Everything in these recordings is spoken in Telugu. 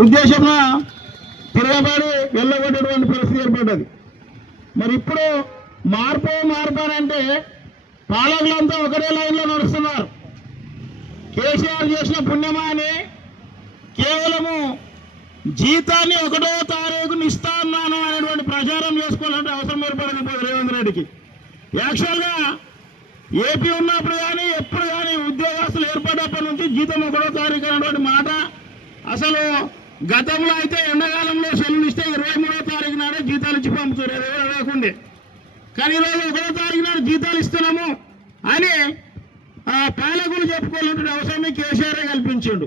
ఉద్దేశంగా తిరగబడి వెళ్ళగొట్టేటువంటి పరిస్థితి ఏర్పడ్డది. మరి ఇప్పుడు మార్పు అంటే పాలకులంతా ఒకటే లైన్లో నడుస్తున్నారు. కేసీఆర్ చేసిన పుణ్యమా అని కేవలము జీతాన్ని 1వ తారీఖున ఇస్తా ఉన్నాను అనేటువంటి ప్రచారం చేసుకోవాలంటే అవసరం ఏర్పడింది రేవంత్ రెడ్డికి. యాక్చువల్గా ఏపీ ఉన్నప్పుడు కానీ ఎప్పుడు కానీ ఉద్యోగస్తులు ఏర్పడినప్పటి నుంచి జీతం 1వ తారీఖు అనేటువంటి మాట అసలు గతంలో అయితే ఎండాకాలంలో సెలవులు ఇస్తే 23వ తారీఖు నాడే జీతాలు ఇచ్చి పంపుతారు, ఎవరు లేకుండే. కానీ ఈరోజు 1వ తారీఖు నాడు జీతాలు ఇస్తున్నాము అని పాలకులు చెప్పుకోవాలంటే అవసరమే కేసీఆర్ కల్పించిండు.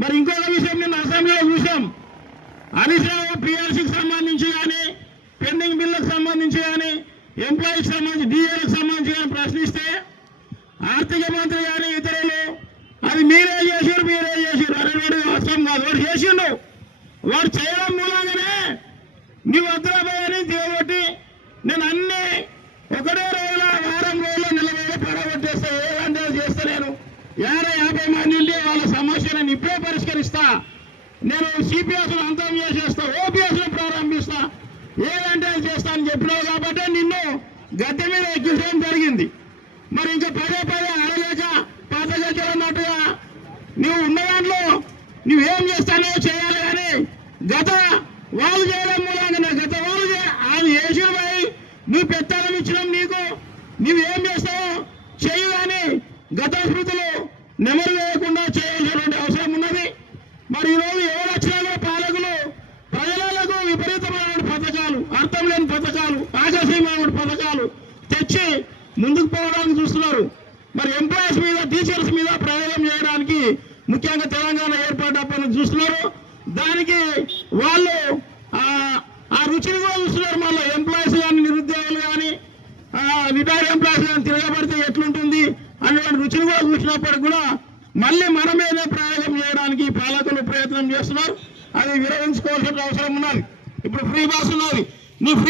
మరి ఇంకొక విషయం నిన్న అసెంబ్లీలో చూసాం. హరీష్ రావు పిఆర్సీకి సంబంధించి కానీ, పెండింగ్ బిల్లుకు సంబంధించి కానీ, ఎంప్లాయీకి సంబంధించి డిఏలకు సంబంధించి కానీ ప్రశ్నిస్తే ఆర్థిక మంత్రి కానీ ఇతరులు అది మీరే చేసారు అనేవాడు అవసరం కాదు. వాడు చేసిండు. వాడు చేయడం మూలంగానే నీ వద్రాబాయని దేవటి నేను అన్ని ఒకటే రోజుల వారం రోజుల్లో నిలబడి పడగొట్టేస్తా, ఏదంటే చేస్తా. నేను 50 మంది ఉంటే వాళ్ళ సమస్యను నేను ఇప్పుడే పరిష్కరిస్తా, నేను సిపిఎస్ను అంతం చేసేస్తా, ఓపీఎస్ను ప్రారంభిస్తా, ఏదంటే చేస్తా అని చెప్పినావు కాబట్టి నిన్ను గద్దె మీద ఎక్కించడం జరిగింది. మరి ఇంకా పదే అడలేక పాతగన్నట్టుగా నువ్వు ఉన్న దాంట్లో నువ్వేం చేస్తానో చేయాలి. కానీ గత వాళ్ళు చేయడం మూలంగానే గత వాళ్ళు ఆయన చేసిన పోయి నువ్వు పెత్తనం ఇచ్చినాం, నీకు నువ్వేం చేస్తావో చెయ్యి. కానీ గత స్మృతులు నెమరు వేయకుండా చేయాల్సినటువంటి అవసరం ఉన్నది. మరి ఈరోజు ఎవరు వచ్చినా పాలకులు ప్రజలకు విపరీతమైన పథకాలు, అర్థం లేని పథకాలు, ఆకర్షణీయమైన పథకాలు తెచ్చి ముందుకు పోవడానికి చూస్తున్నారు. మరి ఎంప్లాయీస్ మీద, టీచర్స్ మీద ప్రయోగం చేయడానికి ముఖ్యంగా తెలంగాణ ఏర్పడినప్పటి నుంచి చూస్తున్నారు. దానికి వాళ్ళు ఆ రుచిని కూడా చూస్తున్నారు. మళ్ళీ ఎంప్లాయీస్ కానీ, నిరుద్యోగులు కానీ, రిటైర్డ్ ఎంప్లాయీస్ కానీ తిరగబడితే ఎట్లుంటుంది అనేటువంటి రుచిని కూడా చూసినప్పటికి కూడా మళ్ళీ మన మీదే ప్రయోగం చేయడానికి పాలకులు ప్రయత్నం చేస్తున్నారు. అది విరమించుకోవాల్సిన అవసరం ఉన్నది. ఇప్పుడు ఫ్రీ బస్ ఉన్నది. నీ ఫ్రీ